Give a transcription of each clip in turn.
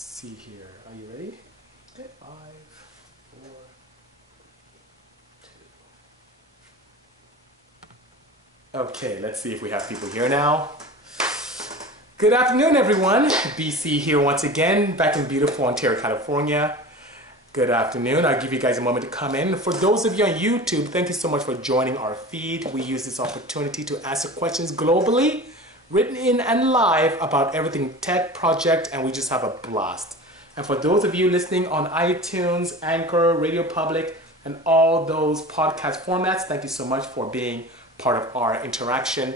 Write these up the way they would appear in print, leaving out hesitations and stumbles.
see here. Are you ready? Okay, 5, 4, 2. Okay, let's see if we have people here now. Good afternoon, everyone. Bisi here once again, back in beautiful Ontario, California. Good afternoon. I'll give you guys a moment to come in. For those of you on YouTube, thank you so much for joining our feed. We use this opportunity to answer questions globally, written in and live about everything tech project, and we just have a blast. And for those of you listening on iTunes, Anchor, Radio Public, and all those podcast formats, thank you so much for being part of our interaction.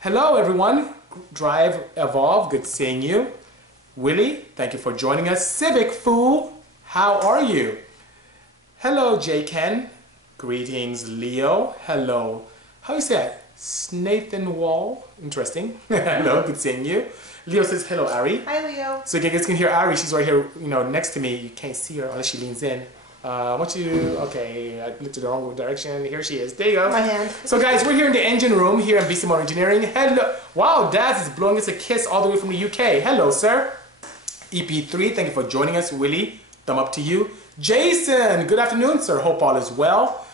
Hello, everyone. Drive Evolve, good seeing you. Willie, thank you for joining us. Civic Fool, how are you? Hello, J. Ken. Greetings, Leo. Hello. How you say it? Snathan Wall. Interesting. Hello, good seeing you. Leo says hello, Ari. Hi, Leo. So you guys can hear Ari. She's right here, next to me. You can't see her unless she leans in. Okay, I looked in the wrong direction. Here she is. There you go. My hand. So guys, we're here in the engine room here in Bisimoto Engineering. Hello. Wow, Daz is blowing us a kiss all the way from the UK. Hello, sir. EP3, thank you for joining us. Willie, thumb up to you. Jason, good afternoon, sir. Hope all is well.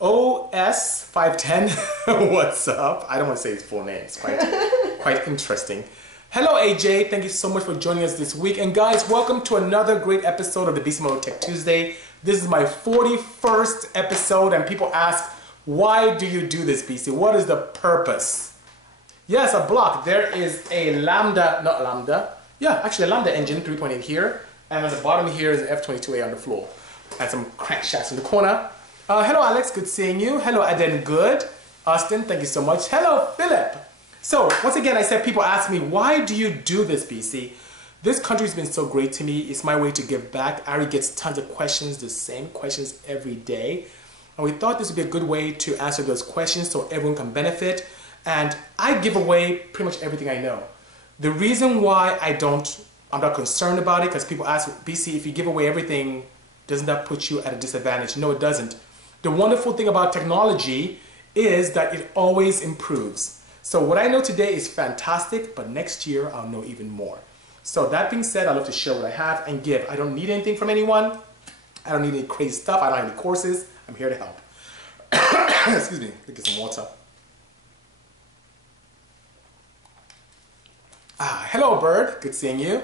OS510, what's up? I don't want to say his full name. It's quite interesting. Hello, AJ. Thank you so much for joining us this week. And guys, welcome to another great episode of the Bisimoto Tech2sDay. This is my 41st episode, and people ask, why do you do this, Bisi? What is the purpose? Yes, a block. There is a Lambda engine, 3.8 here. And on the bottom here is an F22A on the floor. And some crankshafts in the corner. Hello, Alex. Good seeing you. Hello, Aden. Good. Austin, thank you so much. Hello, Philip. So, once again, I said people ask me, why do you do this, Bisi? This country's been so great to me. It's my way to give back. Ari gets tons of questions, the same questions every day. And we thought this would be a good way to answer those questions so everyone can benefit. And I give away pretty much everything I know. The reason why I'm not concerned about it, because people ask, Bisi, if you give away everything, doesn't that put you at a disadvantage? No, it doesn't. The wonderful thing about technology is that it always improves. So what I know today is fantastic, but next year I'll know even more. So that being said, I love to share what I have and give. I don't need anything from anyone. I don't need any crazy stuff. I don't have any courses. I'm here to help. Excuse me, let me get some water. Hello, Bird. Good seeing you.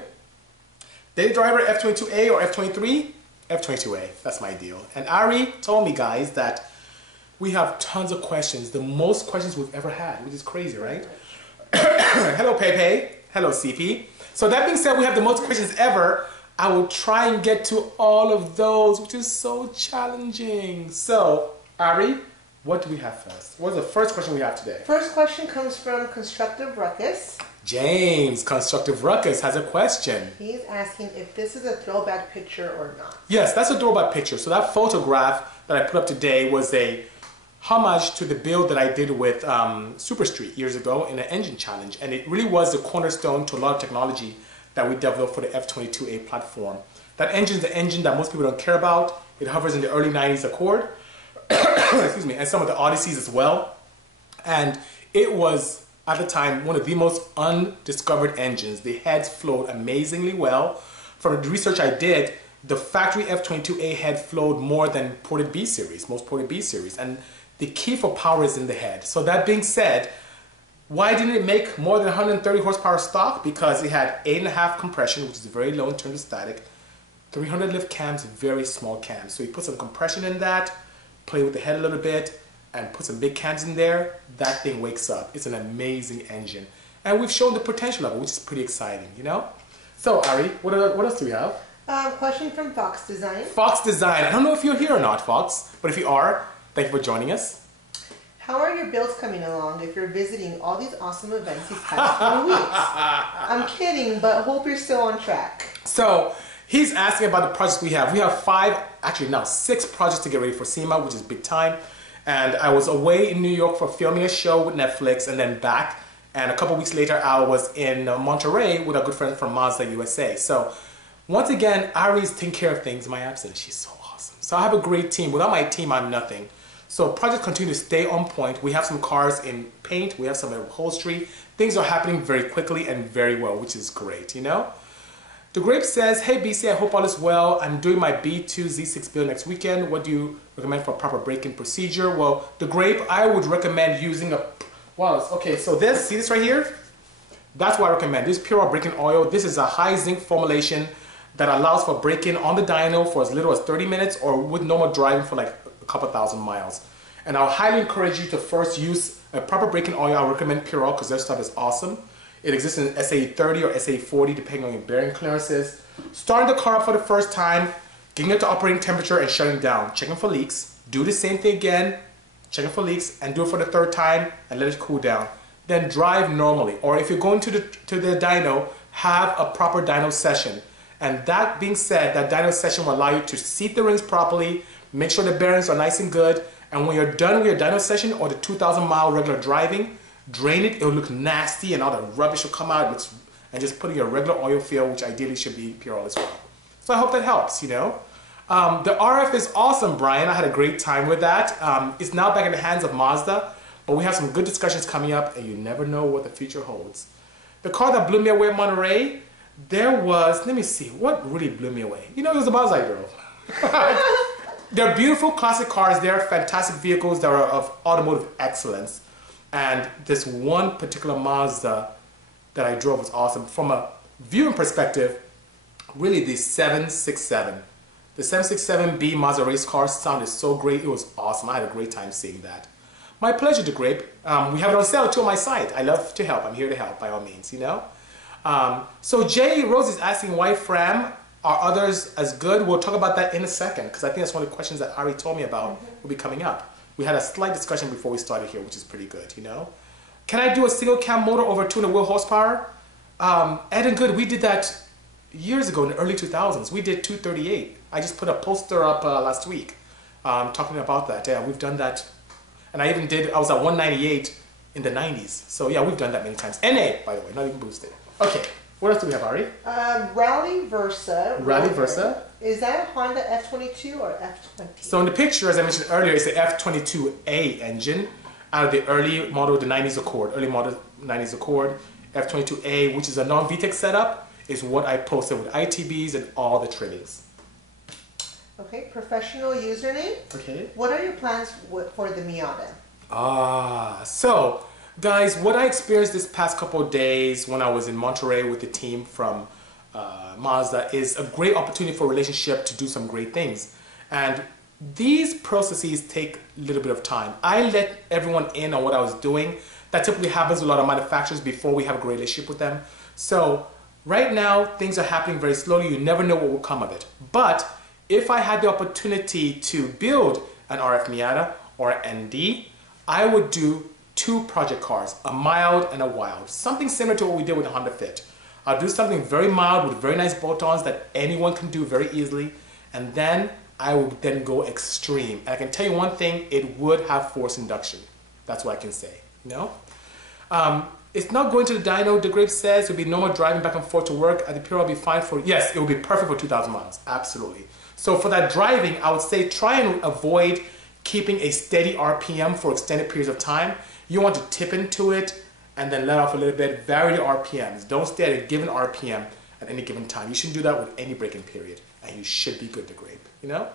Daily driver, F22A or F23? F22A, that's my deal. And Ari told me, guys, that we have tons of questions, the most questions we've ever had, which is crazy, right? Hello, Pepe. Hello, CP. So that being said, we have the most questions ever. I will try and get to all of those, which is so challenging. So, Ari, what do we have first? What's the first question we have today? First question comes from Constructive Ruckus. James, Constructive Ruckus, has a question. He's asking if this is a throwback picture or not. Yes, that's a throwback picture. So that photograph that I put up today was a homage to the build that I did with Super Street years ago in an engine challenge. And it really was the cornerstone to a lot of technology that we developed for the F22A platform. That engine is the engine that most people don't care about. It hovers in the early 90s Accord, excuse me, and some of the Odysseys as well. And it was, at the time, one of the most undiscovered engines. The heads flowed amazingly well. From the research I did, the factory F22A head flowed more than ported B series, most ported B series. And the key for power is in the head. So that being said, why didn't it make more than 130 horsepower stock? Because it had 8.5 compression, which is very low in terms of static, 300 lift cams, very small cams. So you put some compression in that, play with the head a little bit, and put some big cams in there, that thing wakes up. It's an amazing engine. And we've shown the potential of it, which is pretty exciting, So Ari, what else do we have? Question from Fox Design. Fox Design. I don't know if you're here or not, Fox, but if you are, thank you for joining us. How are your builds coming along if you're visiting all these awesome events these past few weeks? I'm kidding, but hope you're still on track. So he's asking about the projects we have. We have 6 projects to get ready for SEMA, which is big time. And I was away in New York for filming a show with Netflix and then back. And a couple weeks later, I was in Monterey with a good friend from Mazda USA. So once again, Ari's taking care of things in my absence. She's so awesome. So I have a great team. Without my team, I'm nothing. So projects continue to stay on point. We have some cars in paint. We have some upholstery. Things are happening very quickly and very well, which is great, The Grape says, hey BC, I hope all is well. I'm doing my B2Z6 build next weekend. What do you recommend for a proper braking procedure? Well, the Grape, I would recommend using a, wow, okay, so this, see this right here? That's what I recommend. This pure braking oil. This is a high zinc formulation that allows for braking on the dyno for as little as 30 minutes or with normal driving for like a couple thousand miles. And I'll highly encourage you to first use a proper braking oil. I recommend Purell because their stuff is awesome. It exists in SAE 30 or SAE 40 depending on your bearing clearances. Starting the car up for the first time, getting it to operating temperature and shutting down, checking for leaks. Do the same thing again, checking for leaks, and do it for the third time and let it cool down. Then drive normally. Or if you're going to the dyno, have a proper dyno session. And that being said, that dyno session will allow you to seat the rings properly, make sure the bearings are nice and good, and when you're done with your dyno session or the 2,000-mile regular driving, drain it, it'll look nasty and all the rubbish will come out, and just put in your regular oil fill, which ideally should be pure oil as well. So I hope that helps, you know. The RF is awesome, Brian. I had a great time with that. It's now back in the hands of Mazda, but we have some good discussions coming up, and you never know what the future holds. The car that blew me away at Monterey, there was, let me see, what really blew me away? You know, it was the Mazda I drove. They're beautiful classic cars. They're fantastic vehicles that are of automotive excellence. And this one particular Mazda that I drove was awesome. From a viewing perspective, really the 767. The 767B Mazda race car sounded so great. It was awesome. I had a great time seeing that. My pleasure, the Grape. We have it on sale too on my site. I love to help. I'm here to help by all means, you know. So Jay Rose is asking why Fram are others as good. We'll talk about that in a second because I think that's one of the questions that Ari told me about will be coming up. We had a slight discussion before we started here, which is pretty good, you know. Can I do a single cam motor over 200 wheel horsepower? Ed and Good, we did that years ago in the early 2000s. We did 238. I just put a poster up last week talking about that. Yeah, we've done that. And I was at 198 in the 90s. So yeah, we've done that many times. NA, by the way, not even boosted. Okay, what else do we have, Ari? Rally Versa. Rally Versa. Is that a Honda F22 or F20? So in the picture, as I mentioned earlier, it's the F22A engine out of the early model, the 90s Accord, early model 90s Accord. F22A, which is a non-VTEC setup, is what I posted with ITBs and all the trimmings. Okay, professional username. Okay. What are your plans for the Miata? So guys, what I experienced this past couple of days when I was in Monterey with the team from Mazda is a great opportunity for a relationship to do some great things. And these processes take a little bit of time. I let everyone in on what I was doing. That typically happens with a lot of manufacturers before we have a great relationship with them. So right now, things are happening very slowly. You never know what will come of it. But if I had the opportunity to build an RF Miata or an ND, I would do two project cars, a mild and a wild. Something similar to what we did with the Honda Fit. I'll do something very mild with very nice bolt-ons that anyone can do very easily. And then I would then go extreme. And I can tell you one thing, it would have force induction. That's what I can say, you know? It's not going to the dyno, the Grape says. It would be normal driving back and forth to work. At the Pure, will be fine for, yes, it will be perfect for 2,000 miles, absolutely. So for that driving, I would say try and avoid keeping a steady RPM for extended periods of time. You want to tip into it and then let off a little bit, vary the RPMs. Don't stay at a given RPM at any given time. You shouldn't do that with any braking period, and you should be good to Grape, you know?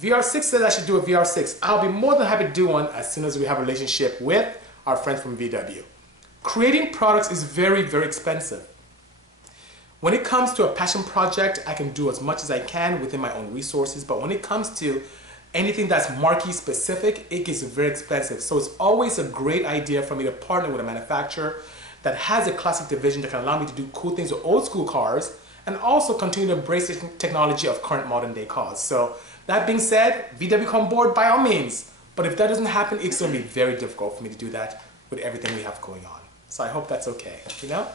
VR6 says I should do a VR6. I'll be more than happy to do one as soon as we have a relationship with our friends from VW. Creating products is very, very expensive. When it comes to a passion project, I can do as much as I can within my own resources, but when it comes to anything that's marquee specific, it gets very expensive. So it's always a great idea for me to partner with a manufacturer that has a classic division that can allow me to do cool things with old school cars and also continue to embrace the technology of current modern day cars. So that being said, VW come on board by all means. But if that doesn't happen, it's going to be very difficult for me to do that with everything we have going on. So I hope that's okay, you know?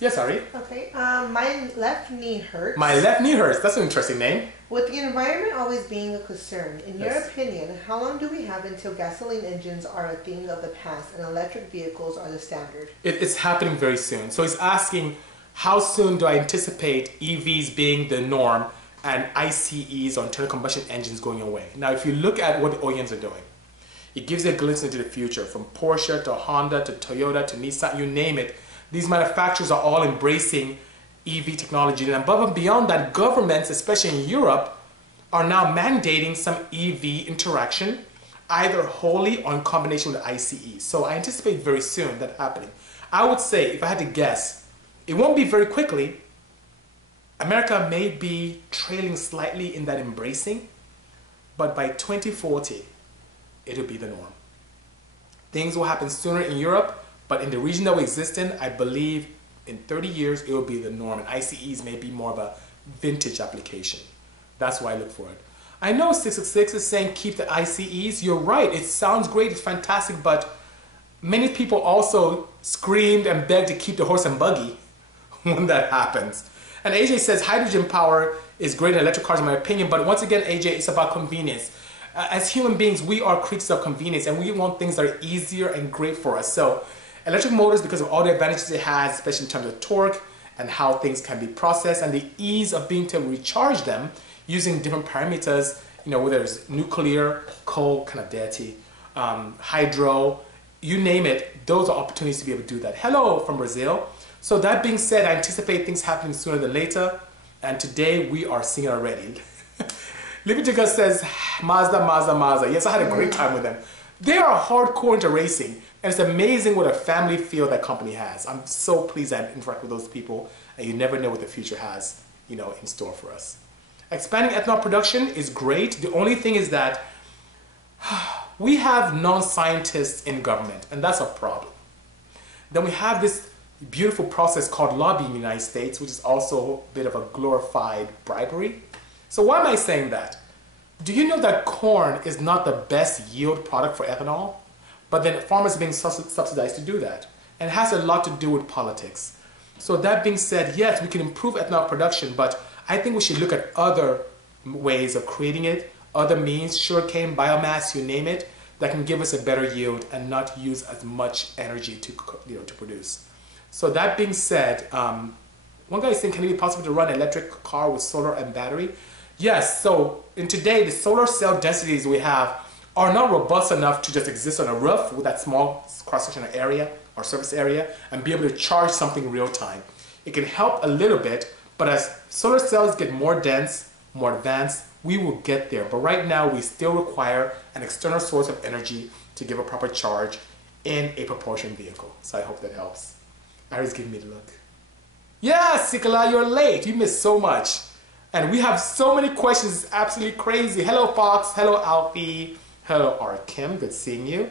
Yes, Ari? Okay, my left knee hurts. My left knee hurts. That's an interesting name. With the environment always being a concern, in your Yes. opinion, how long do we have until gasoline engines are a thing of the past and electric vehicles are the standard? It's happening very soon. So he's asking, how soon do I anticipate EVs being the norm and ICEs or internal combustion engines going away? Now, if you look at what the OEMs are doing, it gives you a glimpse into the future. From Porsche to Honda to Toyota to Nissan, you name it. These manufacturers are all embracing EV technology. And above and beyond that, governments, especially in Europe, are now mandating some EV interaction, either wholly or in combination with ICE. So I anticipate very soon that happening. I would say, if I had to guess, it won't be very quickly. America may be trailing slightly in that embracing, but by 2040, it'll be the norm. Things will happen sooner in Europe, but in the region that we exist in, I believe in 30 years, it will be the norm, and ICEs may be more of a vintage application. That's why I look for it. I know 666 is saying keep the ICEs. You're right, it sounds great, it's fantastic, but many people also screamed and begged to keep the horse and buggy when that happens. And AJ says hydrogen power is great in electric cars in my opinion, but once again, AJ, it's about convenience. As human beings, we are creatures of convenience and we want things that are easier and great for us. So electric motors, because of all the advantages it has, especially in terms of torque and how things can be processed and the ease of being able to recharge them using different parameters, you know, whether it's nuclear, coal, kind of dirty, hydro, you name it, those are opportunities to be able to do that. Hello from Brazil. So that being said, I anticipate things happening sooner than later, and today we are seeing it already. Libitica says, Mazda, Mazda, Mazda. Yes, I had a great time with them. They are hardcore into racing, and it's amazing what a family feel that company has. I'm so pleased I interact with those people, and you never know what the future has, you know, in store for us. Expanding ethanol production is great. The only thing is that we have non-scientists in government, and that's a problem. Then we have this beautiful process called lobbying in the United States, which is also a bit of a glorified bribery. So why am I saying that? Do you know that corn is not the best yield product for ethanol? But then farmers are being subsidized to do that. And it has a lot to do with politics. So that being said, yes, we can improve ethanol production, but I think we should look at other ways of creating it, other means, sugarcane, biomass, you name it, that can give us a better yield and not use as much energy to, you know, to produce. So that being said, one guy is saying, can it be possible to run an electric car with solar and battery? Yes, so in today, the solar cell densities we have are not robust enough to just exist on a roof with that small cross-sectional area or surface area and be able to charge something real time. It can help a little bit, but as solar cells get more dense, more advanced, we will get there. But right now, we still require an external source of energy to give a proper charge in a propulsion vehicle. So I hope that helps. Ari's giving me the look. Yeah, Sikala, you're late. You missed so much. And we have so many questions. It's absolutely crazy. Hello, Fox. Hello, Alfie. Hello, R. Kim. Good seeing you.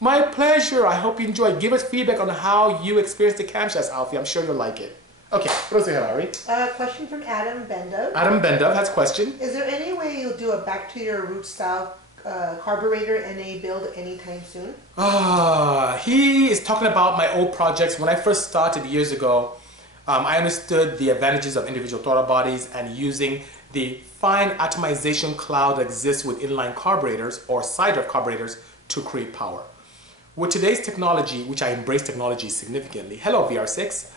My pleasure. I hope you enjoyed. Give us feedback on how you experienced the camshafts, Alfie. I'm sure you'll like it. Okay, what else do you have, Ari? Question from Adam Bendov. Adam Bendov has a question. Is there any way you'll do a back-to-your-root style carburetor NA build anytime soon? He is talking about my old projects. When I first started years ago, I understood the advantages of individual throttle bodies and using the fine atomization cloud that exists with inline carburetors or side drive carburetors to create power. With today's technology, which I embrace technology significantly. Hello, VR6.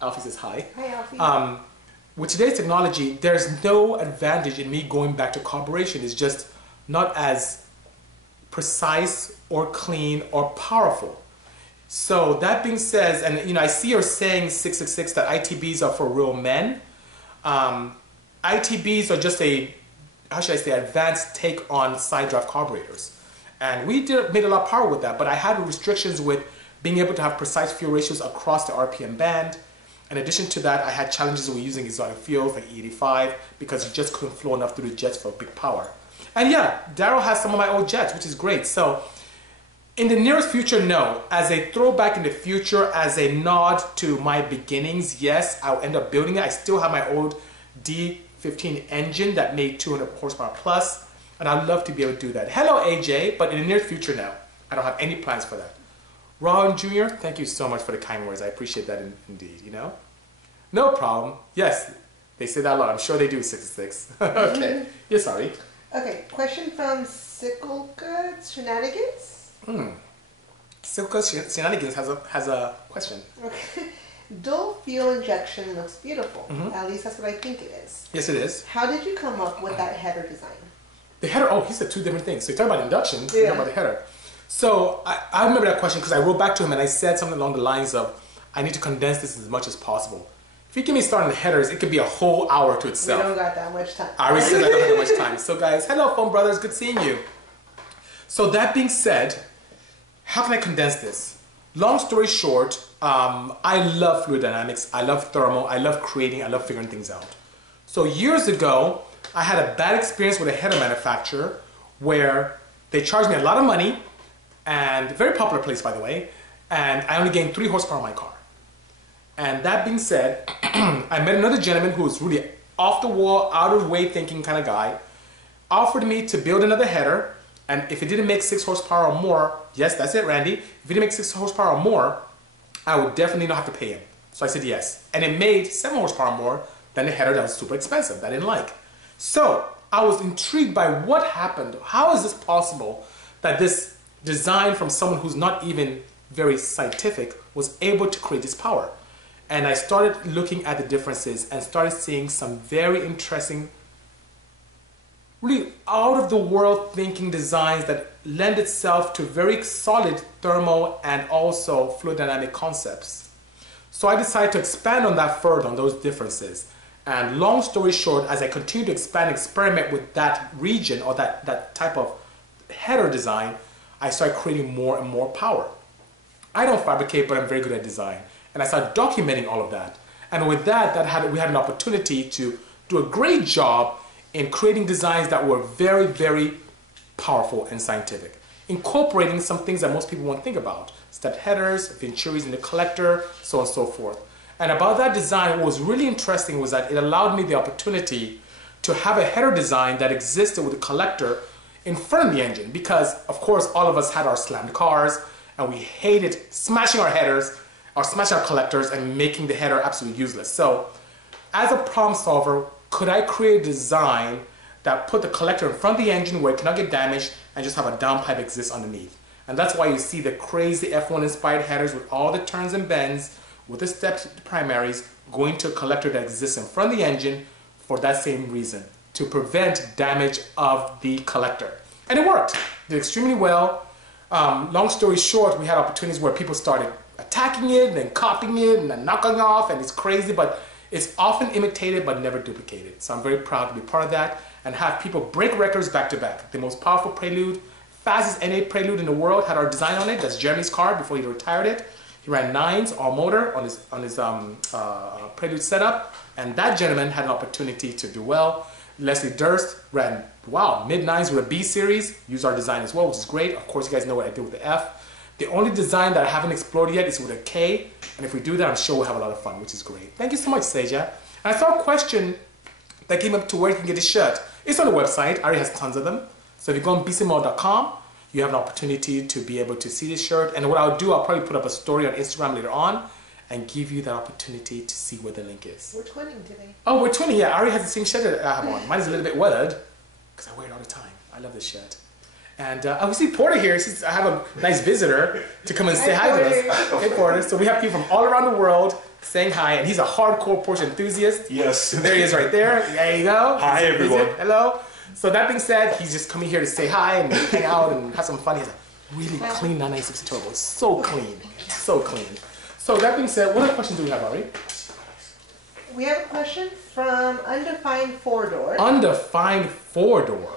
Alfie says hi. Hi, Alfie. With today's technology, there's no advantage in me going back to carburation. It's just not as precise or clean or powerful. So that being said, and you know, I see you're saying 666 that ITBs are for real men. ITBs are just a, how should I say, advanced take on side drive carburetors. And we made a lot of power with that, but I had restrictions with being able to have precise fuel ratios across the RPM band. In addition to that, I had challenges with using exotic fuels like E85 because you just couldn't flow enough through the jets for big power. And yeah, Daryl has some of my old jets, which is great. So in the nearest future, no. As a throwback in the future, as a nod to my beginnings, yes, I'll end up building it. I still have my old D15 engine that made 200 horsepower plus, and I'd love to be able to do that. Hello, AJ, but in the near future, no. I don't have any plans for that. Ron Jr., thank you so much for the kind words. I appreciate that indeed, you know? No problem. Yes, they say that a lot. I'm sure they do, 66. Okay. Yeah, sorry. Okay, question from Sicklecut Shenanigans. Sicklecut Shenanigans has a question. Okay. Dual fuel injection looks beautiful. At least that's what I think it is. Yes, it is. How did you come up with that header design? The header, oh, he said two different things. So you're talking about induction, you're talking about the header. So I remember that question because I wrote back to him and I said something along the lines of, I need to condense this as much as possible. If you give me starting the headers, it could be a whole hour to itself. We don't got that much time. I already said I don't have that much time. So guys, hello phone brothers, good seeing you. So that being said, how can I condense this? Long story short, I love fluid dynamics, I love thermal, I love creating, I love figuring things out. So years ago, I had a bad experience with a header manufacturer where they charged me a lot of money, and very popular place by the way, and I only gained 3 horsepower on my car. And that being said, I met another gentleman who was really off the wall, out of the way thinking kind of guy, offered me to build another header, and if it didn't make 6 horsepower or more, yes, that's it, Randy, if it didn't make 6 horsepower or more, I would definitely not have to pay him. So I said yes. And it made 7 horsepower more than the header that was super expensive, that I didn't like. So I was intrigued by what happened. How is this possible that this design from someone who's not even very scientific was able to create this power? And I started looking at the differences and started seeing some very interesting, really out of the world thinking designs that lend itself to very solid thermal and also fluid dynamic concepts. So I decided to expand on that further, on those differences. And long story short, as I continue to expand, experiment with that region or that type of header design, I started creating more and more power. I don't fabricate, but I'm very good at design. And I started documenting all of that. And with that, we had an opportunity to do a great job in creating designs that were very, very powerful and scientific, incorporating some things that most people won't think about. Step headers, Venturis in the collector, so on and so forth. And about that design, what was really interesting was that it allowed me the opportunity to have a header design that existed with the collector in front of the engine, because of course all of us had our slammed cars and we hated smashing our headers or smashing our collectors and making the header absolutely useless. So as a problem solver, could I create a design that put the collector in front of the engine where it cannot get damaged and just have a downpipe exist underneath? And that's why you see the crazy F1 inspired headers with all the turns and bends with the stepped primaries going to a collector that exists in front of the engine for that same reason, to prevent damage of the collector. And it worked. It did extremely well. Long story short, we had opportunities where people started attacking it, and then copying it, and then knocking off, and it's crazy, but it's often imitated but never duplicated. So I'm very proud to be part of that and have people break records back to back. The most powerful prelude, fastest N8 prelude in the world had our design on it. That's Jeremy's car before he retired it. He ran 9s all motor on his prelude setup, and that gentleman had an opportunity to do well. Leslie Durst ran, wow, mid-9s with a B series, used our design as well, which is great. Of course, you guys know what I did with the F. The only design that I haven't explored yet is with a K, and if we do that, I'm sure we'll have a lot of fun, which is great. Thank you so much, Seja. And I saw a question that came up to where you can get this shirt. It's on the website. Ari has tons of them. So if you go on bisimoto.com, you have an opportunity to be able to see this shirt. And what I'll do, I'll probably put up a story on Instagram later on and give you that opportunity to see where the link is. We're twinning today. Oh, we're twinning, yeah. Ari has the same shirt that I have on. Mine is a little bit weathered because I wear it all the time. I love this shirt. And we see Porter here. I have a nice visitor to come and say hi to us. Hey, Porter. So we have people from all around the world saying hi, and he's a hardcore Porsche enthusiast. Yes. There he is right there. There you go. Hi, everyone. Hello. So that being said, he's just coming here to say hi and hang out and have some fun. He has a really clean 996 turbo. It's so clean. So clean. So that being said, what other questions do we have, Ari? We have a question from Undefined 4-Door. Undefined 4-Door.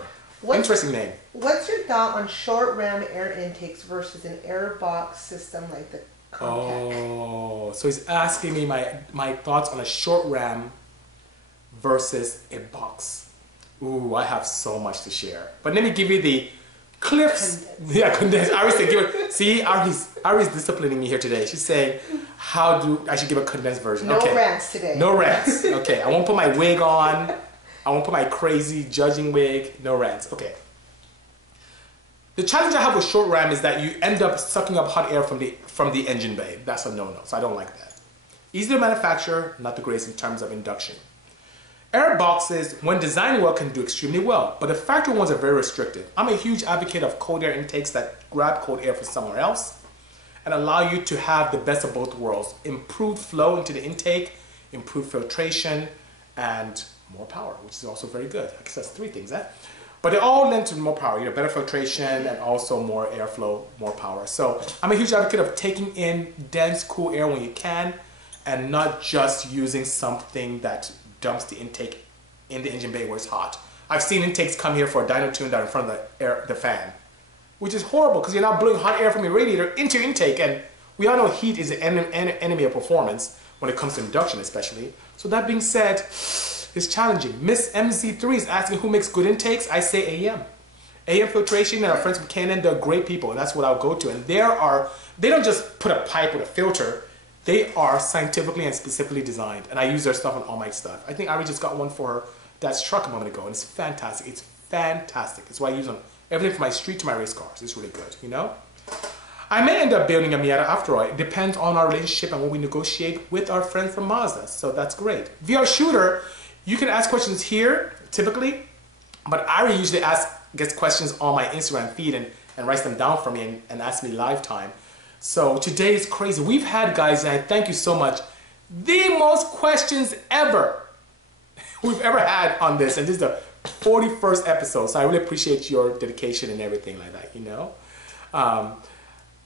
Interesting name. What's your thought on short ram air intakes versus an air box system like the Compact? Oh, so he's asking me my thoughts on a short ram versus a box. Ooh, I have so much to share. But let me give you the clips. Yeah, condensed. Ari said, give it. See, Ari's disciplining me here today. She's saying, I should give a condensed version. No rants today. No rants. Okay, I won't put my wig on. I won't put my crazy judging wig. No rants. Okay. The challenge I have with short ram is that you end up sucking up hot air from the engine bay. That's a no-no, so I don't like that. Easy to manufacture, not the greatest in terms of induction. Air boxes, when designed well, can do extremely well, but the factory ones are very restrictive. I'm a huge advocate of cold air intakes that grab cold air from somewhere else and allow you to have the best of both worlds. Improved flow into the intake, improved filtration, and more power, which is also very good. I guess that's 3 things, eh? But they all lend to more power, better filtration and also more airflow, more power. So I'm a huge advocate of taking in dense, cool air when you can and not just using something that dumps the intake in the engine bay where it's hot. I've seen intakes come here for a dyno tune down in front of the fan, which is horrible because you're now blowing hot air from your radiator into your intake, and we all know heat is an enemy of performance when it comes to induction especially. So that being said, it's challenging. Miss MZ3 is asking who makes good intakes. I say AEM. AEM Filtration and our friends from Canon, they're great people, and that's what I'll go to. And they don't just put a pipe with a filter. They are scientifically and specifically designed, and I use their stuff on all my stuff. I think Ari just got one for her dad's truck a moment ago, and it's fantastic. It's fantastic. It's what I use on everything from my street to my race cars. It's really good, you know? I may end up building a Miata after all. It depends on our relationship and what we negotiate with our friends from Mazda, so that's great. VR Shooter, you can ask questions here, typically, but Ari usually gets questions on my Instagram feed and writes them down for me and asks me live time. So today is crazy. We've had, guys, and I thank you so much, the most questions ever we've ever had on this, and this is the 41st episode, so I really appreciate your dedication and everything like that, you know?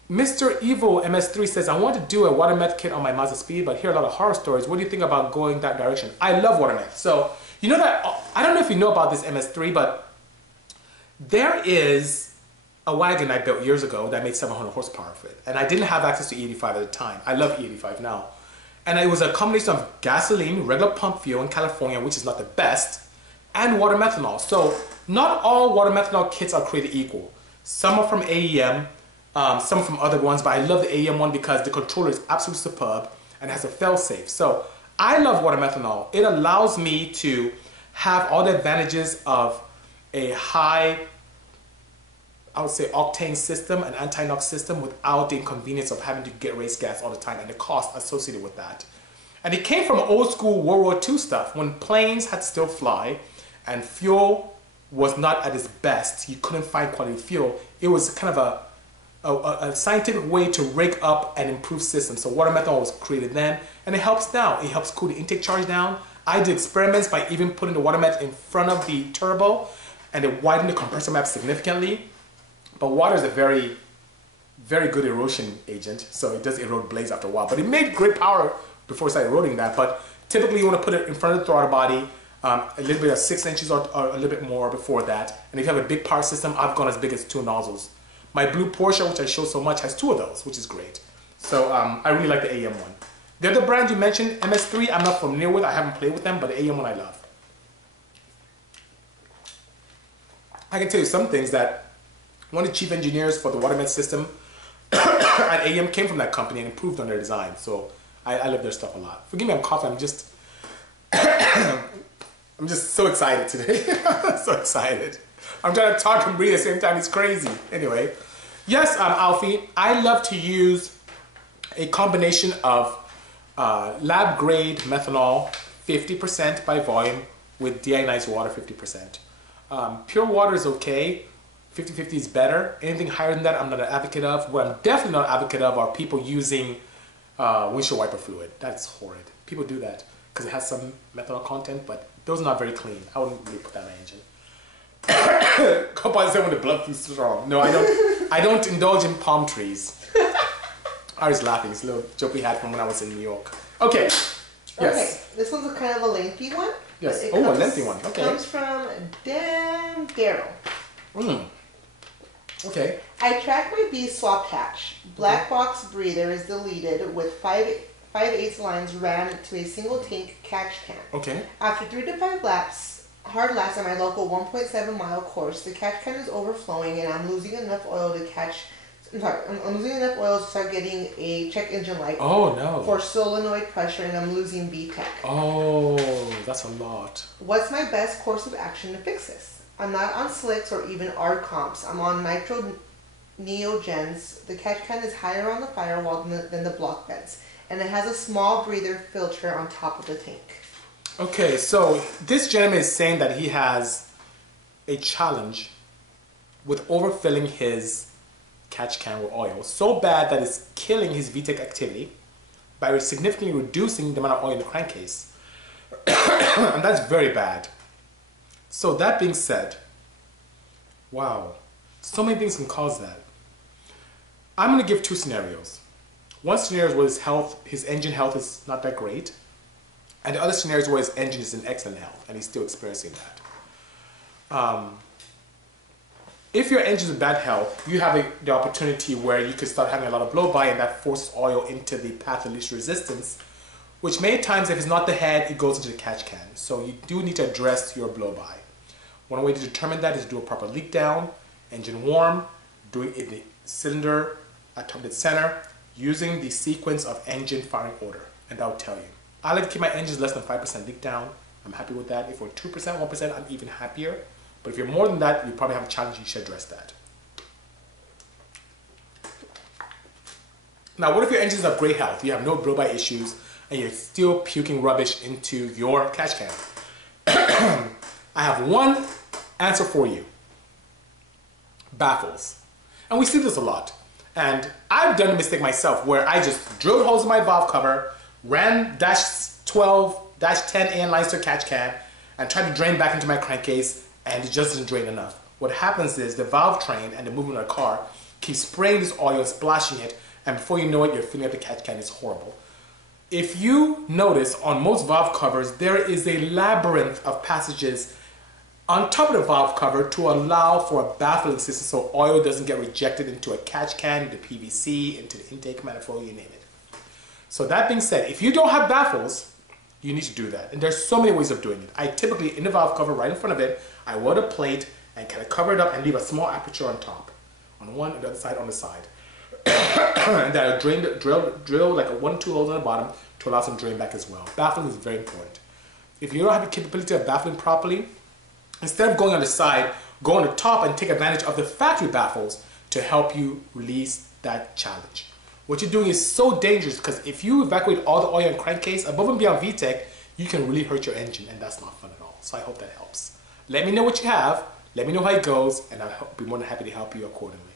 Mr. Evil MS3 says, I want to do a water meth kit on my Mazda Speed, but hear a lot of horror stories. What do you think about going that direction? I love water meth. So, you know that, I don't know if you know about this MS3, but there is a wagon I built years ago that made 700 horsepower for it. And I didn't have access to E85 at the time. I love E85 now. And it was a combination of gasoline, regular pump fuel in California, which is not the best, and water methanol. So not all water methanol kits are created equal. Some are from AEM, some are from other ones, but I love the AEM one because the controller is absolutely superb and has a fail-safe. So I love water methanol. It allows me to have all the advantages of a high, I would say, octane system, an anti-knock system, without the inconvenience of having to get race gas all the time and the cost associated with that. And it came from old school World War II stuff when planes had to still fly and fuel was not at its best. You couldn't find quality fuel. It was kind of a scientific way to rig up and improve systems. So water methanol was created then, and it helps now. It helps cool the intake charge down. I did experiments by even putting the water meth in front of the turbo, and it widened the compressor map significantly. But water is a very, very good erosion agent, so it does erode blades after a while. But it made great power before it started eroding that. But typically you want to put it in front of the throttle body, a little bit of 6 inches or a little bit more before that. And if you have a big power system, I've gone as big as 2 nozzles. My blue Porsche, which I show so much, has 2 of those, which is great. So I really like the AEM one. The other brand you mentioned, MS3, I'm not familiar with. I haven't played with them, but the AEM one I love. I can tell you some things that one of the chief engineers for the water meth system at AEM came from that company and improved on their design. So I love their stuff a lot. Forgive me, I'm coughing. I'm just so excited today. So excited. I'm trying to talk and breathe at the same time. It's crazy. Anyway, yes, Alfie, I love to use a combination of lab grade methanol, 50% by volume, with deionized water, 50%. Pure water is okay. 50-50 is better. Anything higher than that, I'm not an advocate of. What I'm definitely not an advocate of are people using windshield wiper fluid. That's horrid. People do that because it has some methanol content, but those are not very clean. I wouldn't really put that in my engine. Composite when the blood flows strong. No, I don't indulge in palm trees. I was laughing. It's a little joke we had from when I was in New York. Okay. Yes. Okay. This one's a kind of a lengthy one. Yes. A lengthy one. Okay. It comes from Dan Darrow. Okay. I tracked my B swap hatch. Black box breather is deleted with 5/8 lines ran to a single tank catch can. Okay. After 3 to 5 hard laps on my local 1.7 mile course, the catch can is overflowing and I'm losing enough oil to I'm losing enough oil to start getting a check engine light. Oh no. For solenoid pressure, and I'm losing BTEC. Oh, that's a lot. What's my best course of action to fix this? I'm not on slicks or even ARD comps. I'm on nitro neogens. The catch can is higher on the firewall than the block beds, and it has a small breather filter on top of the tank. Okay, so this gentleman is saying that he has a challenge with overfilling his catch can with oil so bad that it's killing his VTEC activity by significantly reducing the amount of oil in the crankcase. And that's very bad. So that being said, wow, so many things can cause that. I'm going to give 2 scenarios. One scenario is where his engine health is not that great. And the other scenario is where his engine is in excellent health and he's still experiencing that. If your engine is in bad health, you have the opportunity where you could start having a lot of blow-by, and that forces oil into the path of least resistance, which many times, if it's not the head, it goes into the catch can. So you do need to address your blow-by. One way to determine that is to do a proper leak down, engine warm, doing it in the cylinder at top of the center, using the sequence of engine firing order, and that will tell you. I like to keep my engines less than 5% leak down. I'm happy with that. If we're 2%, 1%, I'm even happier. But if you're more than that, you probably have a challenge. You should address that. Now, what if your engine's of great health? You have no blow-by issues, and you're still puking rubbish into your catch can? I have one answer for you. Baffles. And we see this a lot. And I've done a mistake myself where I just drilled holes in my valve cover, ran -12, -10 AN lines to a catch can, and tried to drain back into my crankcase, and it just doesn't drain enough. What happens is the valve train and the movement of the car keeps spraying this oil, splashing it, and before you know it, you're filling up the catch can. It's horrible. If you notice, on most valve covers, there is a labyrinth of passages on top of the valve cover to allow for a baffling system so oil doesn't get rejected into a catch can, into PVC, into the intake manifold, you name it. So that being said, if you don't have baffles, you need to do that. And there's so many ways of doing it. I typically, in the valve cover, right in front of it, I weld a plate and kind of cover it up and leave a small aperture on top. On one and the other side on the side. And then I drill like a 1-2 holes on the bottom to allow some drain back as well. Baffling is very important. If you don't have the capability of baffling properly, instead of going on the side, go on the top and take advantage of the factory baffles to help you release that challenge. What you're doing is so dangerous because if you evacuate all the oil and crankcase above and beyond VTEC, you can really hurt your engine, and that's not fun at all. So I hope that helps. Let me know what you have, let me know how it goes, and I'll be more than happy to help you accordingly.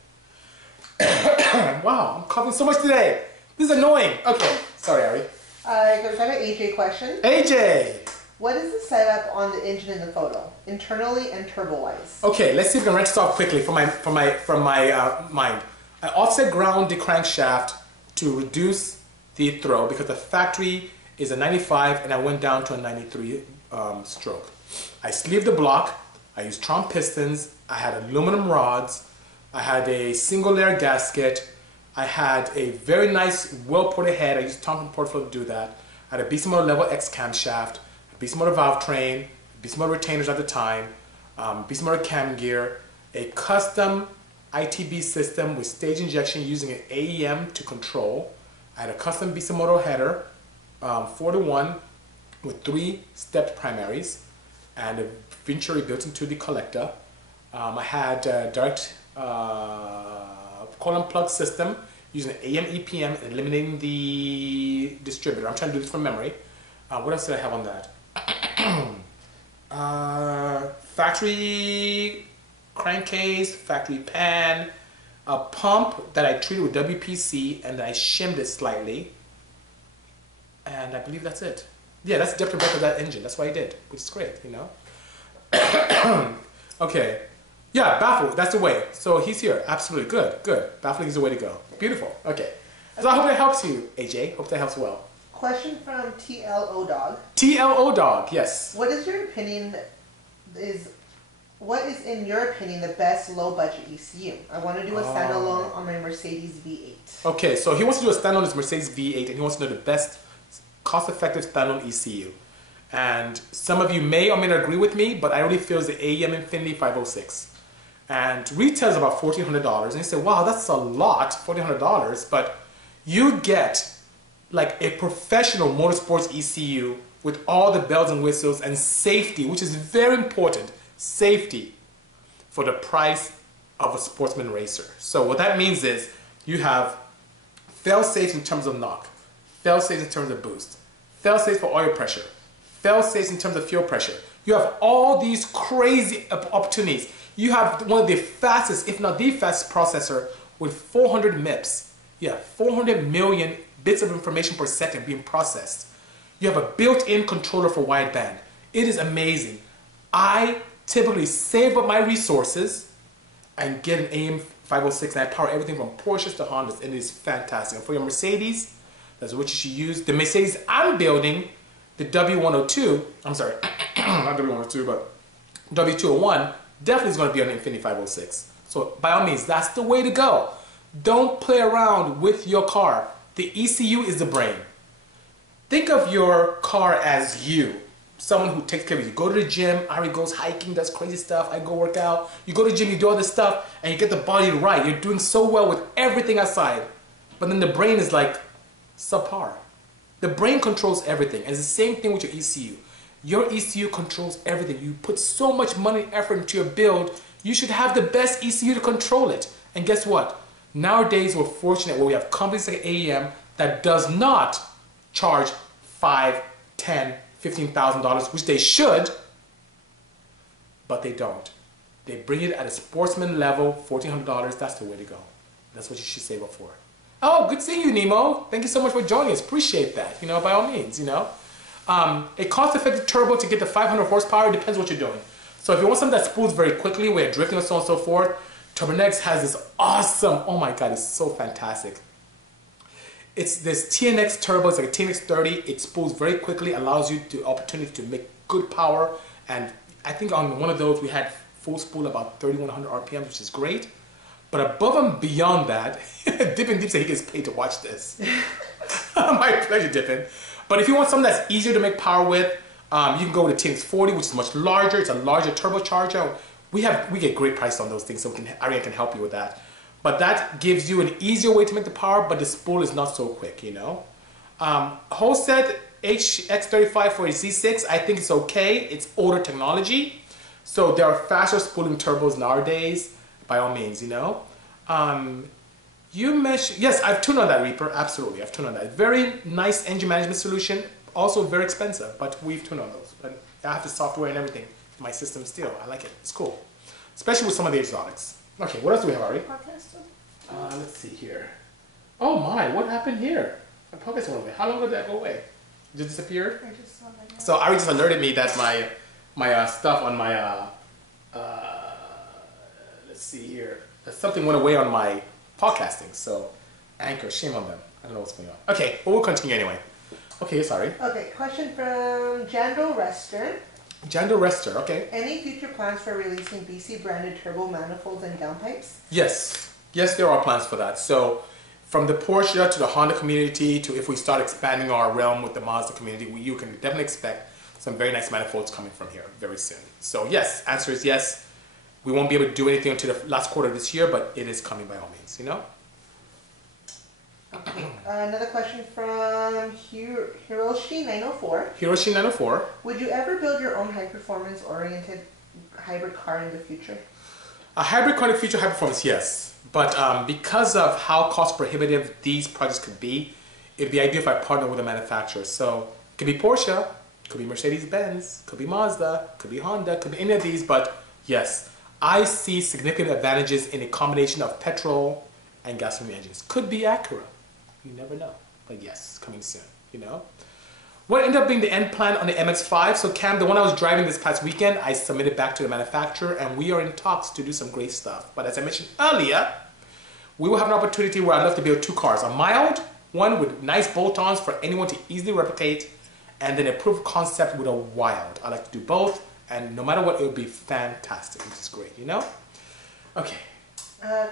Wow, I'm coughing so much today. This is annoying. Okay, sorry, Ari. I got an AJ question. AJ! What is the setup on the engine in the photo, internally and turbo-wise? Okay, let's see if we can wrench this off quickly from my mind. I offset ground the crankshaft to reduce the throw because the factory is a 95 and I went down to a 93 stroke. I sleeved the block. I used Tron pistons. I had aluminum rods. I had a single layer gasket. I had a very nice well-ported head. I used Thompson Portfolio to do that. I had a Bisimoto Level X camshaft, a Bisimoto valve train, Bisimoto retainers at the time, Bisimoto cam gear, a custom ITB system with stage injection using an AEM to control. I had a custom Bisimoto header, 4-to-1 with 3 stepped primaries and a Venturi built into the collector. I had a direct column plug system using an AM EPM and eliminating the distributor. I'm trying to do this from memory. What else did I have on that? Factory crankcase, factory pan, a pump that I treated with WPC and I shimmed it slightly. And I believe that's it. Yeah, that's the depth and breadth of that engine. That's what I did, which is great, you know. Okay. Yeah, baffle, that's the way. So he's here. Absolutely. Good, good. Baffling is the way to go. Beautiful. Okay. So I hope that helps you, AJ. Hope that helps well. Question from TLO Dog. TLO Dog, yes. What is in your opinion the best low budget ECU? I want to do a standalone on my Mercedes V8. Okay, so he wants to do a standalone on his Mercedes V8 and he wants to know the best cost-effective standalone ECU. And some of you may or may not agree with me, but I really feel it's the AEM Infinity 506. And retail is about $1,400. And you say, wow, that's a lot, $1,400. But you get like a professional motorsports ECU with all the bells and whistles and safety, which is very important, safety for the price of a sportsman racer. So what that means is you have fail-safes in terms of knock, fail-safes in terms of boost, fail-safes for oil pressure, fail-safes in terms of fuel pressure. You have all these crazy opportunities. You have one of the fastest, if not the fastest processor with 400 MIPS. You have 400 million bits of information per second being processed. You have a built-in controller for wideband. It is amazing. I typically save up my resources and get an AM 506, and I power everything from Porsches to Hondas. It is fantastic. And for your Mercedes, that's what you should use. The Mercedes I'm building, the W102, I'm sorry, not W102, but W201, definitely is going to be on the Infiniti 506. So by all means, that's the way to go. Don't play around with your car. The ECU is the brain. Think of your car as you, someone who takes care of you. You go to the gym, Ari goes hiking, does crazy stuff, I go work out. You go to the gym, you do all this stuff, and you get the body right. You're doing so well with everything outside. But then the brain is like subpar. The brain controls everything. And it's the same thing with your ECU. Your ECU controls everything. You put so much money and effort into your build, you should have the best ECU to control it. And guess what? Nowadays, we're fortunate where we have companies like AEM that does not charge $5,000, $10,000, $15,000, which they should, but they don't. They bring it at a sportsman level, $1,400. That's the way to go. That's what you should save up for. Oh, good seeing you, Nemo. Thank you so much for joining us. Appreciate that. By all means, A cost-effective turbo to get the 500 horsepower depends what you're doing. So if you want something that spools very quickly, where you're drifting and so on and so forth, Turbonex has this awesome, oh my God, it's so fantastic. It's this TNX turbo, it's like a TNX 30. It spools very quickly, allows you the opportunity to make good power. And I think on one of those, we had full spool about 3,100 RPM, which is great. But above and beyond that, Dippin' Deep said he gets paid to watch this. My pleasure, Dippin'. But if you want something that's easier to make power with, you can go with the TNX 40, which is much larger. It's a larger turbocharger. We get great price on those things, so Ariane can help you with that. But that gives you an easier way to make the power, but the spool is not so quick, Whole set HX35 for a Z6, I think it's okay. It's older technology. So there are faster spooling turbos nowadays, by all means, You mentioned, yes, I've tuned on that Reaper, absolutely, I've tuned on that. Very nice engine management solution, also very expensive, but we've tuned on those. But I have the software and everything. My system still, I like it, it's cool. Especially with some of the exotics. Okay, what else do we have, Ari? Let's see here. Oh my, what happened here? My podcast went away. How long did that go away? Did it disappear? I just saw that. So Ari just alerted me that my stuff on my, let's see here. Something went away on my podcasting, so Anchor, shame on them. I don't know what's going on. Okay, but we'll continue anyway. Okay, sorry. Okay, question from Jandro Rester. Jandro Rester, okay. Any future plans for releasing Bisi branded turbo manifolds and downpipes? Yes. Yes, there are plans for that. So from the Porsche to the Honda community to if we start expanding our realm with the Mazda community, you can definitely expect some very nice manifolds coming from here very soon. So yes, answer is yes. We won't be able to do anything until the last quarter of this year, but it is coming by all means, Okay. Another question from Hiroshi904. Hiroshi904. Would you ever build your own high-performance oriented hybrid car in the future? A hybrid car in the future, high performance, yes. But because of how cost prohibitive these projects could be, it'd be ideal if I partner with a manufacturer. So it could be Porsche, could be Mercedes-Benz, could be Mazda, could be Honda, could be any of these, but yes, I see significant advantages in a combination of petrol and gasoline engines. Could be Acura. You never know. But yes, coming soon, What ended up being the end plan on the MX-5? So Cam, the one I was driving this past weekend, I submitted back to the manufacturer and we are in talks to do some great stuff. But as I mentioned earlier, we will have an opportunity where I'd love to build two cars. A mild one with nice bolt-ons for anyone to easily replicate, and then a proof of concept with a wild. I like to do both, and no matter what, it would be fantastic, which is great, Okay.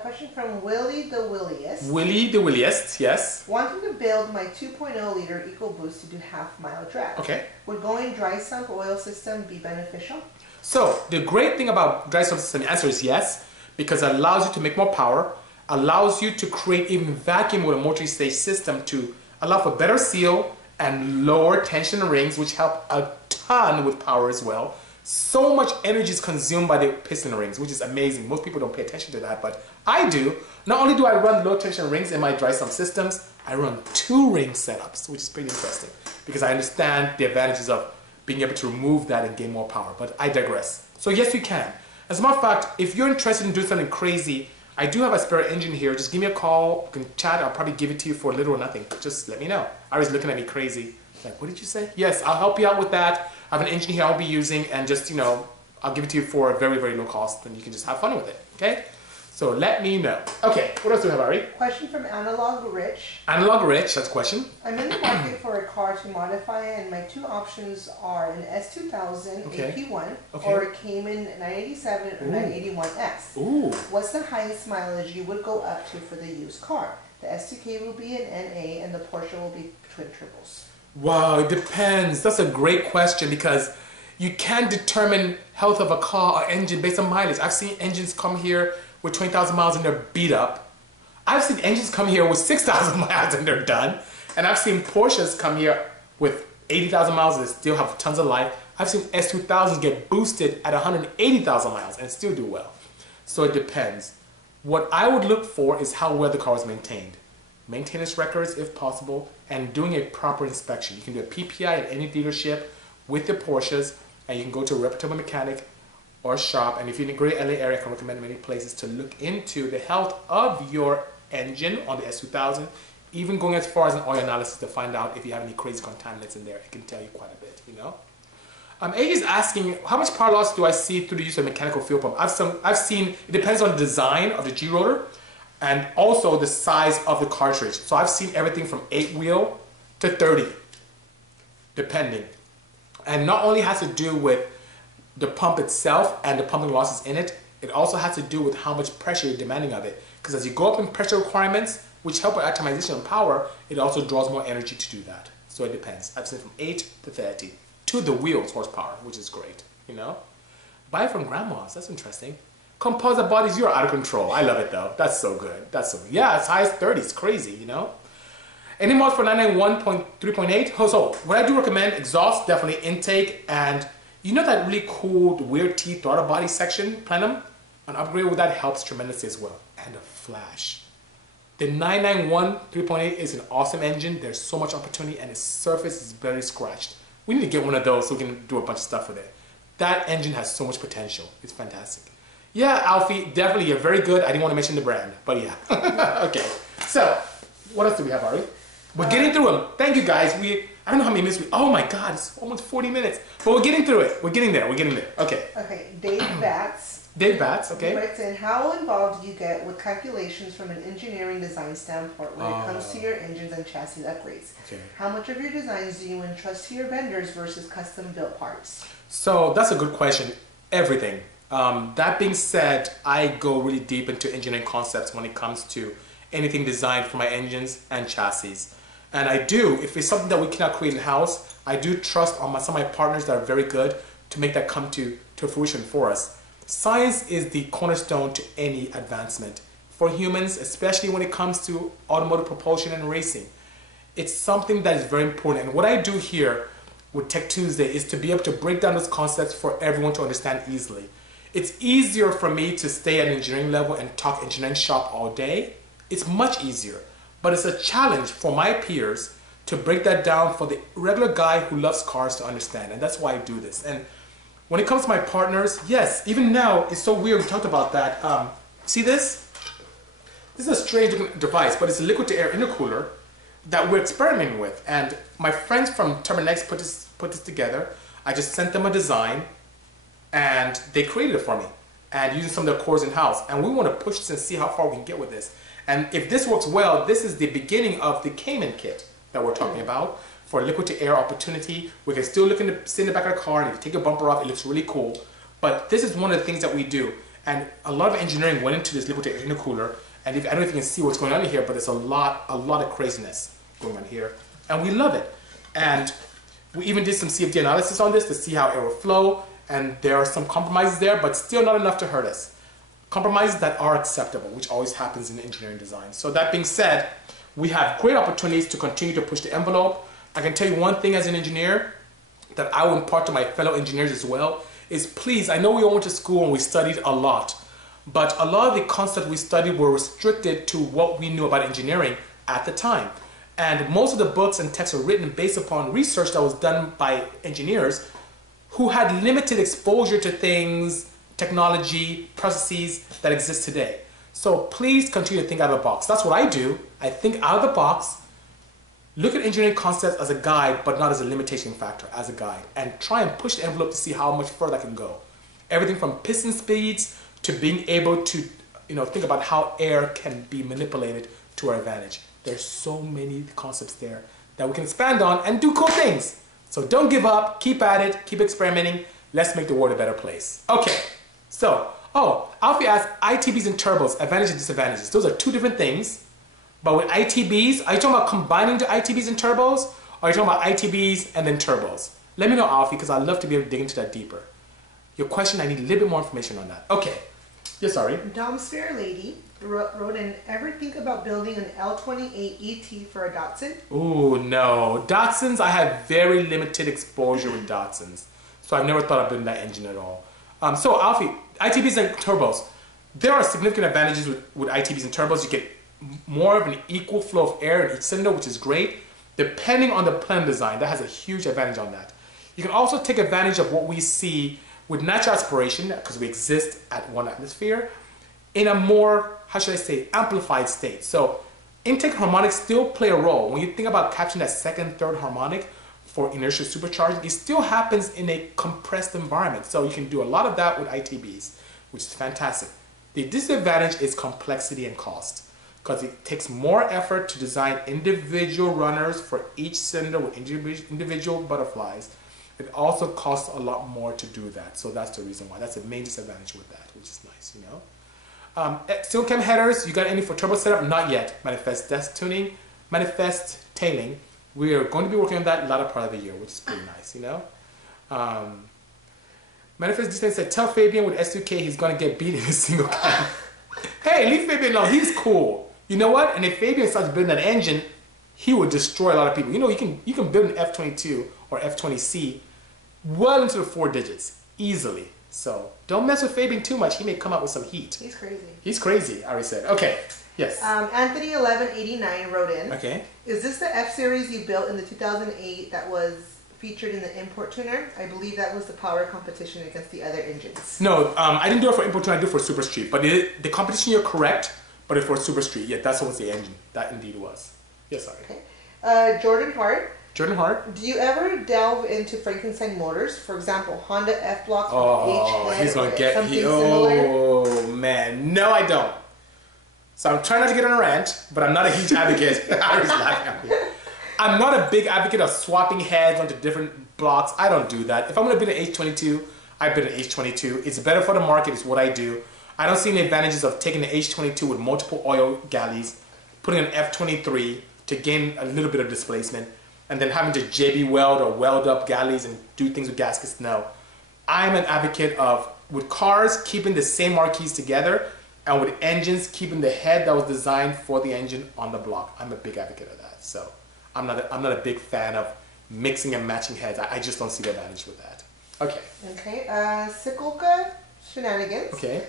Question from Willie the Williest. Willie the Williest, yes. Wanting to build my 2.0 liter Ecoboost to do half-mile drag. Okay. Would going dry sump oil system be beneficial? So the great thing about dry sump system, the answer is yes, because it allows you to make more power, allows you to create even vacuum with a multi-stage system to allow for better seal and lower tension rings, which help a ton with power as well. So much energy is consumed by the piston rings, which is amazing. Most people don't pay attention to that, but I do. Not only do I run low tension rings in my dry sump systems, I run 2 ring setups, which is pretty interesting because I understand the advantages of being able to remove that and gain more power, but I digress. So yes, you can. As a matter of fact, if you're interested in doing something crazy, I do have a spare engine here. Just give me a call, you can chat, I'll probably give it to you for little or nothing. Just let me know. I was looking at me crazy. Like, what did you say? Yes, I'll help you out with that. I have an engine here I'll be using and just, I'll give it to you for a very, very low cost and you can just have fun with it, okay? So let me know. Okay, what else do we have, Ari? Question from Analog Rich. Analog Rich, that's a question. I'm in the market for a car to modify, and my two options are an S2000 AP1 or a Cayman 987 or 981S. Ooh. What's the highest mileage you would go up to for the used car? The S2K will be an NA, and the Porsche will be twin triples. Wow, it depends. That's a great question because you can't determine health of a car or engine based on mileage. I've seen engines come here with 20,000 miles and they're beat up. I've seen engines come here with 6,000 miles and they're done. And I've seen Porsches come here with 80,000 miles and they still have tons of life. I've seen S2000s get boosted at 180,000 miles and still do well. So it depends. What I would look for is how well the car is maintained. Maintenance records if possible, and doing a proper inspection. You can do a PPI at any dealership with the Porsches, and you can go to a reputable mechanic or shop. And if you're in the great LA area, I can recommend many places to look into the health of your engine on the S2000, even going as far as an oil analysis to find out if you have any crazy contaminants in there. It can tell you quite a bit, you know. A is asking, how much power loss do I see through the use of mechanical fuel pump? I've seen, it depends on the design of the G-rotor and also the size of the cartridge. So I've seen everything from 8-wheel to 30, depending. And not only has to do with the pump itself and the pumping losses in it, it also has to do with how much pressure you're demanding of it. Because as you go up in pressure requirements, which help with atomization and power, it also draws more energy to do that. So it depends. I've seen from 8 to 30 to the wheels horsepower, which is great, you know. Buy it from grandmas, that's interesting. Composite bodies, you're out of control. I love it though, that's so good. That's so good. Yeah, as high as 30, it's crazy, you know. Any mods for 991.3.8? So what I do recommend, exhaust, definitely intake, and you know that really cool weird T throttle body section, plenum? An upgrade with that helps tremendously as well. And a flash. The 991 3.8 is an awesome engine. There's so much opportunity and its surface is very scratched. We need to get one of those so we can do a bunch of stuff with it. That engine has so much potential. It's fantastic. Yeah, Alfie, definitely, you're very good. I didn't want to mention the brand, but yeah. Okay, so what else do we have, Ari? We're getting through them. Thank you, guys. I don't know how many minutes oh my God, it's almost 40 minutes. But we're getting through it. We're getting there. We're getting there. Okay. Okay, Dave Batts. Dave Batts, okay. Writes in, how involved do you get with calculations from an engineering design standpoint when it comes to your engines and chassis upgrades? Okay. How much of your designs do you entrust to your vendors versus custom built parts? So that's a good question. Everything. That being said, I go really deep into engineering concepts when it comes to anything designed for my engines and chassis. And I do, if it's something that we cannot create in-house, I do trust on some of my partners that are very good to make that come to fruition for us. Science is the cornerstone to any advancement. For humans, especially when it comes to automotive propulsion and racing, it's something that is very important. And what I do here with Tech2sDay is to be able to break down those concepts for everyone to understand easily. It's easier for me to stay at an engineering level and talk engineering shop all day. It's much easier. But it's a challenge for my peers to break that down for the regular guy who loves cars to understand. And that's why I do this. And when it comes to my partners, yes, even now, it's so weird, we talked about that. See this? This is a strange device, but it's a liquid to air intercooler that we're experimenting with. And my friends from Terminex put this together. I just sent them a design and they created it for me. And using some of their cores in-house. And we want to push this and see how far we can get with this. And if this works well, this is the beginning of the Cayman kit that we're talking about for liquid to air opportunity. We can still sit in the back of the car, and if you take a bumper off, it looks really cool. But this is one of the things that we do. And a lot of engineering went into this liquid to air intercooler. And I don't know if you can see what's going on in here, but there's a lot of craziness going on here. And we love it. And we even did some CFD analysis on this to see how it will flow. And there are some compromises there, but still not enough to hurt us. Compromises that are acceptable, which always happens in engineering design. So that being said, we have great opportunities to continue to push the envelope. I can tell you one thing as an engineer that I will impart to my fellow engineers as well is please, I know we all went to school and we studied a lot, but a lot of the concepts we studied were restricted to what we knew about engineering at the time. And most of the books and texts are written based upon research that was done by engineers who had limited exposure to things, technology, processes that exist today. So please continue to think out of the box. That's what I do. I think out of the box, look at engineering concepts as a guide, but not as a limitation factor, as a guide, and try and push the envelope to see how much further I can go. Everything from piston speeds to being able to think about how air can be manipulated to our advantage. There's so many concepts there that we can expand on and do cool things. So don't give up, keep at it, keep experimenting. Let's make the world a better place. Okay, so, Alfie asked, ITBs and turbos, advantages and disadvantages. Those are two different things. But with ITBs, are you talking about combining the ITBs and turbos? Or are you talking about ITBs and then turbos? Let me know, Alfie, because I'd love to be able to dig into that deeper. Your question, I need a little bit more information on that. Okay. Yeah, sorry. Dom's Fair Lady wrote in, ever think about building an L28 ET for a Datsun? Ooh, no. Datsuns, I have very limited exposure with Datsuns. So I've never thought of building that engine at all. So, Alfie, ITBs and turbos. There are significant advantages with ITBs and turbos. You get more of an equal flow of air in each cylinder, which is great. Depending on the plan design, that has a huge advantage on that. You can also take advantage of what we see with natural aspiration, because we exist at 1 atmosphere, in a more, how should I say, amplified state. So intake harmonics still play a role. When you think about capturing that second, third harmonic for inertial supercharging, it still happens in a compressed environment. So you can do a lot of that with ITBs, which is fantastic. The disadvantage is complexity and cost, because it takes more effort to design individual runners for each cylinder with individual butterflies. It also costs a lot more to do that. So that's the reason why. That's the main disadvantage with that, which is nice, Steel cam headers, you got any for turbo setup? Not yet. Manifest desk tuning, manifest tailing. We are going to be working on that a latter part of the year, which is pretty nice, Manifest Distance said, tell Fabian with S2K he's going to get beat in a single cam. Hey, leave Fabian alone. He's cool. You know what? And if Fabian starts building that engine, he would destroy a lot of people. You can build an F22 or F20C well into the 4 digits, easily. So don't mess with Fabian too much. He may come up with some heat. He's crazy. He's crazy, I already said. Okay, yes. Anthony1189 wrote in. Okay. Is this the F-Series you built in the 2008 that was featured in the import tuner? I believe that was the power competition against the other engines. No, I didn't do it for import tuner. I did it for Super Street. But the competition, you're correct. But for Super Street, yeah, that's what was the engine. That indeed was. Yes, sorry. Okay. Jordan Hart. Jordan Hart. Do you ever delve into Frankenstein motors? For example, Honda F-Blocks with H-head he's gonna or get something similar? similar? Man, no, I don't. So I'm trying not to get on a rant, but I'm not a huge advocate. I was laughing at me. I'm not a big advocate of swapping heads onto different blocks. I don't do that. If I'm gonna build an H22, I build an H22. It's better for the market. It's what I do. I don't see any advantages of taking an H22 with multiple oil galleys, putting an F23 to gain a little bit of displacement, and then having to JB weld or weld up galleys and do things with gaskets. No. I'm an advocate of, with cars, keeping the same marquees together, and with engines, keeping the head that was designed for the engine on the block. I'm a big advocate of that. So I'm not a big fan of mixing and matching heads. I just don't see the advantage with that. Okay. Okay. Sikulka Shenanigans. Okay.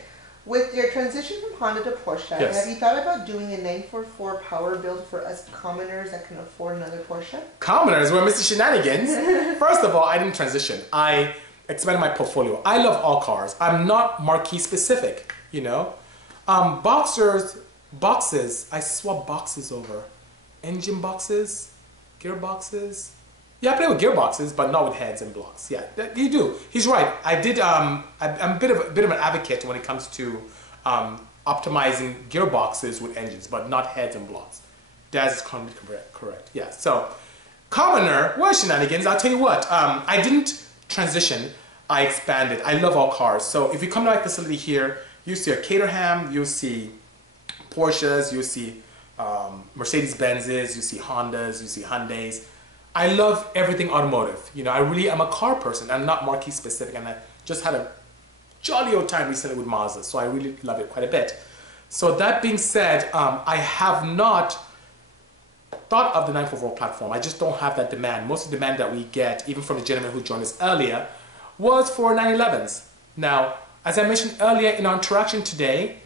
With your transition from Honda to Porsche, yes. Have you thought about doing a 944 power build for us commoners that can afford another Porsche? Commoners? Well, Mr. Shenanigans. First of all, I didn't transition. I expanded my portfolio. I love all cars. I'm not marquee specific, Boxes, I swap boxes over. Engine boxes, gearboxes. Yeah, I play with gearboxes, but not with heads and blocks. Yeah, you do. He's right. I did. I'm a bit of an advocate when it comes to optimizing gearboxes with engines, but not heads and blocks. That is correct. Yeah. So, commoner, well, Shenanigans. I'll tell you what. I didn't transition. I expanded. I love all cars. So if you come to my facility here, you see a Caterham, you see Porsches, you see Mercedes-Benzes, you see Hondas, you see Hyundais. I love everything automotive. I really am a car person. I'm not marquee specific, and I just had a jolly old time recently with Mazda, so I really love it quite a bit. So that being said, I have not thought of the 944 platform. I just don't have that demand. Most of the demand that we get, even from the gentleman who joined us earlier, was for 911s. Now, as I mentioned earlier in our interaction today,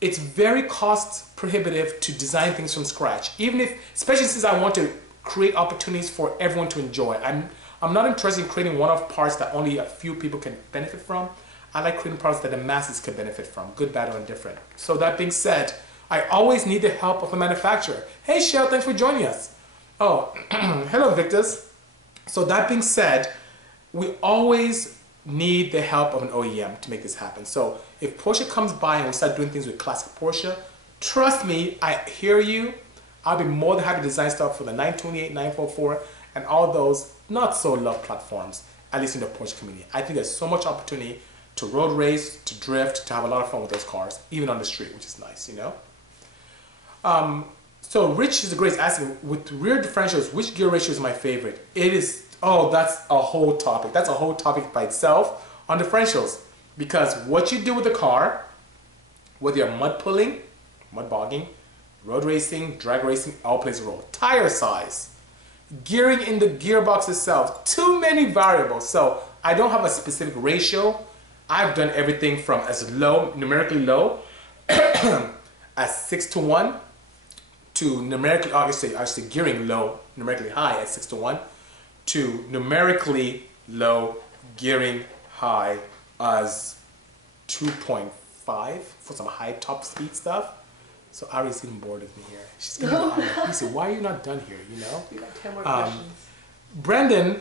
it's very cost prohibitive to design things from scratch. Especially since I want to create opportunities for everyone to enjoy. I'm not interested in creating one-off parts that only a few people can benefit from. I like creating products that the masses can benefit from, good, bad, or indifferent. So that being said, I always need the help of a manufacturer. Hey, Shell, thanks for joining us. Oh, hello, Victus. So that being said, we always need the help of an OEM to make this happen. So if Porsche comes by and we start doing things with classic Porsche, trust me, I hear you. I'll be more than happy to design stuff for the 928, 944, and all those not so loved platforms, at least in the Porsche community. I think there's so much opportunity to road race, to drift, to have a lot of fun with those cars, even on the street, which is nice, you know? So Rich is a great asking, with rear differentials, which gear ratio is my favorite? It is, oh, that's a whole topic. That's a whole topic by itself on differentials. Because what you do with the car, whether you're mud pulling, mud bogging, road racing, drag racing, all plays a role. Tire size, gearing in the gearbox itself, too many variables. So I don't have a specific ratio. I've done everything from as low, numerically low, as 6-to-1, to numerically, obviously gearing low, numerically high at 6-to-1, to numerically low, gearing high as 2.5 for some high top speed stuff. So Ari's getting bored with me here. She's getting bored. He said, why are you not done here, you know? We got 10 more questions. Brendan,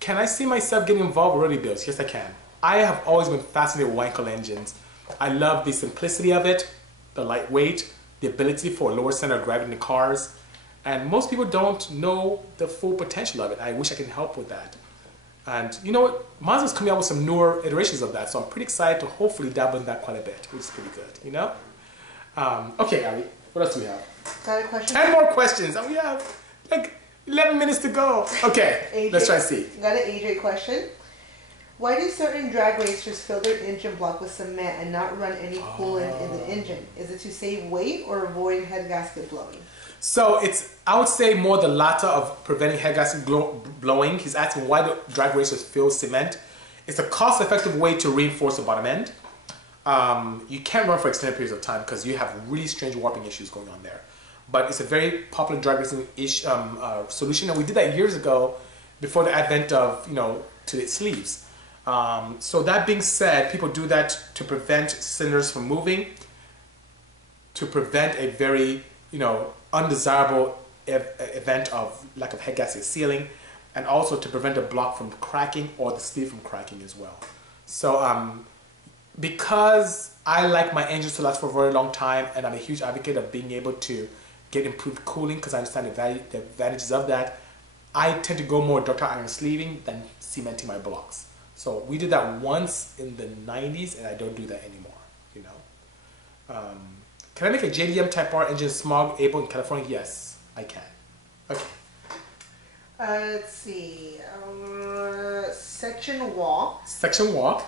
can I see myself getting involved with roadie builds? Yes, I can. I have always been fascinated with Wankel engines. I love the simplicity of it, the lightweight, the ability for a lower center of gravity in the cars. And most people don't know the full potential of it. I wish I could help with that. And you know what? Mazda's coming out with some newer iterations of that, so I'm pretty excited to hopefully dabble in that quite a bit, which is pretty good, you know? Okay, Ari, what else do we have? Got a question? 10 more questions, and we have like 11 minutes to go. Okay, AJ, let's try and see. Got an AJ question. Why do certain drag racers fill their engine block with cement and not run any coolant in the engine? Is it to save weight or avoid head gasket blowing? So it's, I would say more the latter of preventing head gasket blowing. He's asking why do drag racers fill cement. It's a cost-effective way to reinforce the bottom end. You can't run for extended periods of time because you have really strange warping issues going on there. But it's a very popular drag racing solution, and we did that years ago before the advent of, you know, to its sleeves. So that being said, people do that to prevent cylinders from moving, to prevent a very, you know, undesirable event of lack of head gasket sealing, and also to prevent the block from cracking or the sleeve from cracking as well. So because I like my engines to last for a very long time, and I'm a huge advocate of being able to get improved cooling because I understand the advantages of that, I tend to go more ductile iron sleeving than cementing my blocks. So we did that once in the 90s, and I don't do that anymore, you know. Can I make a JDM Type R engine smog able in California? Yes, I can. Okay. Let's see. Section walk. Section walk.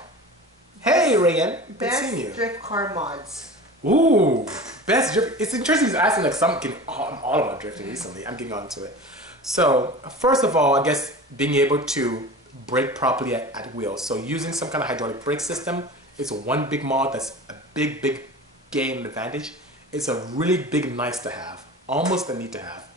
Hey, Reagan. Good seeing you. Best drift car mods. Ooh, best drift. It's interesting he's asking like something. I'm all about drifting recently. I'm getting onto it. So first of all, I guess being able to brake properly at wheel. So using some kind of hydraulic brake system is one big mod that's a big gain and advantage. It's a really big nice to have, almost a need to have.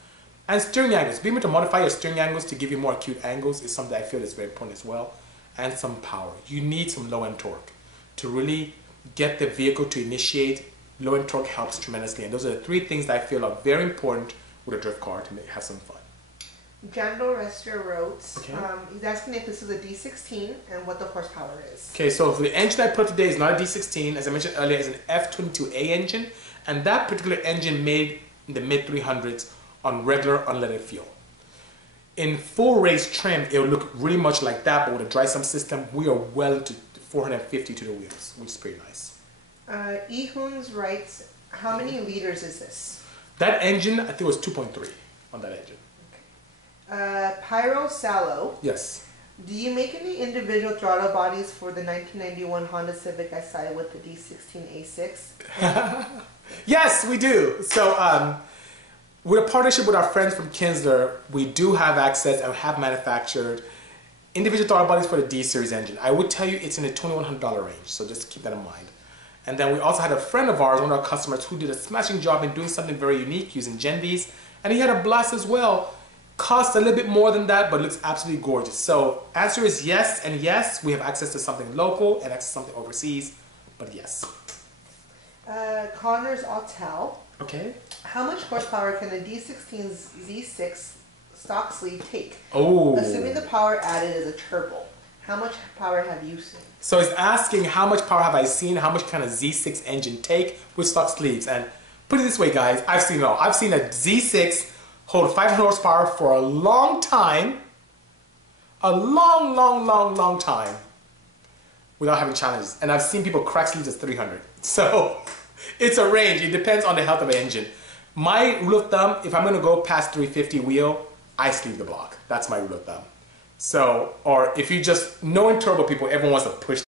And steering angles. Being able to modify your steering angles to give you more acute angles is something I feel is very important as well. And some power. You need some low-end torque to really get the vehicle to initiate. Low-end torque helps tremendously. And those are the three things that I feel are very important with a drift car to have some fun. Jandal Rester Roads. Okay. He's asking if this is a D16 and what the horsepower is. Okay, so for the engine I put today is not a D16. As I mentioned earlier, it's an F22A engine. And that particular engine made in the mid-300s on regular unleaded fuel. In full race trim, it will look really much like that, but with a dry sump system, we are well into 450 to the wheels, which is pretty nice. Ehoons writes, how many liters is this? That engine, I think it was 2.3 on that engine. Okay. Pyro Sallow. Yes. Do you make any individual throttle bodies for the 1991 Honda Civic SI with the D16A6? Yes, we do. So with a partnership with our friends from Kinsler, we do have access and have manufactured individual throttle bodies for the D-Series engine. I would tell you it's in the $2,100 range, so just keep that in mind. And then we also had a friend of ours, one of our customers, who did a smashing job in doing something very unique using Gen Vs, and he had a blast as well. Costs a little bit more than that, but looks absolutely gorgeous. So answer is yes, and yes, we have access to something local and access to something overseas, but yes. Connors Autel. Okay. How much horsepower can a D16z6 stock sleeve take? Oh. Assuming the power added is a turbo. How much power have you seen? So it's asking how much power have I seen, how much can a Z6 engine take with stock sleeves. And put it this way, guys, I've seen it all. I've seen a Z6 hold 500 horsepower for a long time, a long time, without having challenges. And I've seen people crack sleeves at 300. So it's a range. It depends on the health of the engine. My rule of thumb, if I'm going to go past 350 wheel, I sleeve the block. That's my rule of thumb. So, or if you just, knowing turbo people, everyone wants to push